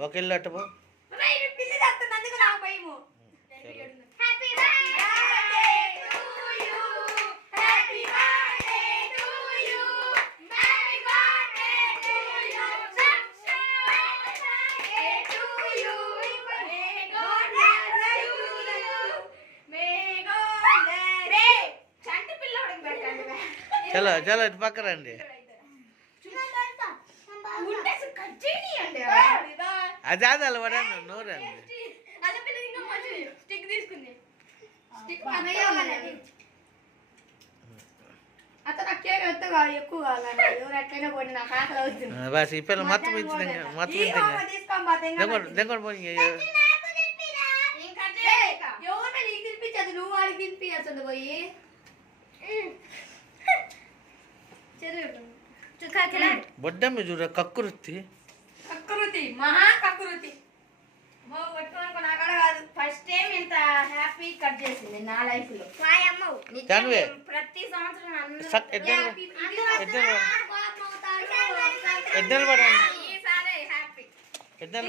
ఒక ఇల్లు అట్టబో చలో చలో ఇటు పక్క రండి అది అది అలా పడండి నూరండి బస్ ఈ పిల్లలు మొత్తం ఇచ్చింది మొత్తం దెంగడు పోయి నువ్వు వాడికి తినిపించదు పోయి బొడ్డమ్మ చూడ కక్కురుత్తి కక్కురుతి మహా కక్కురుతి ఫస్ట్ టైం ఇంత హ్యాపీ కట్ చేసింది నా లైఫ్ లో ప్రతి సంవత్సరం ఎద్దలు పడండి అందరు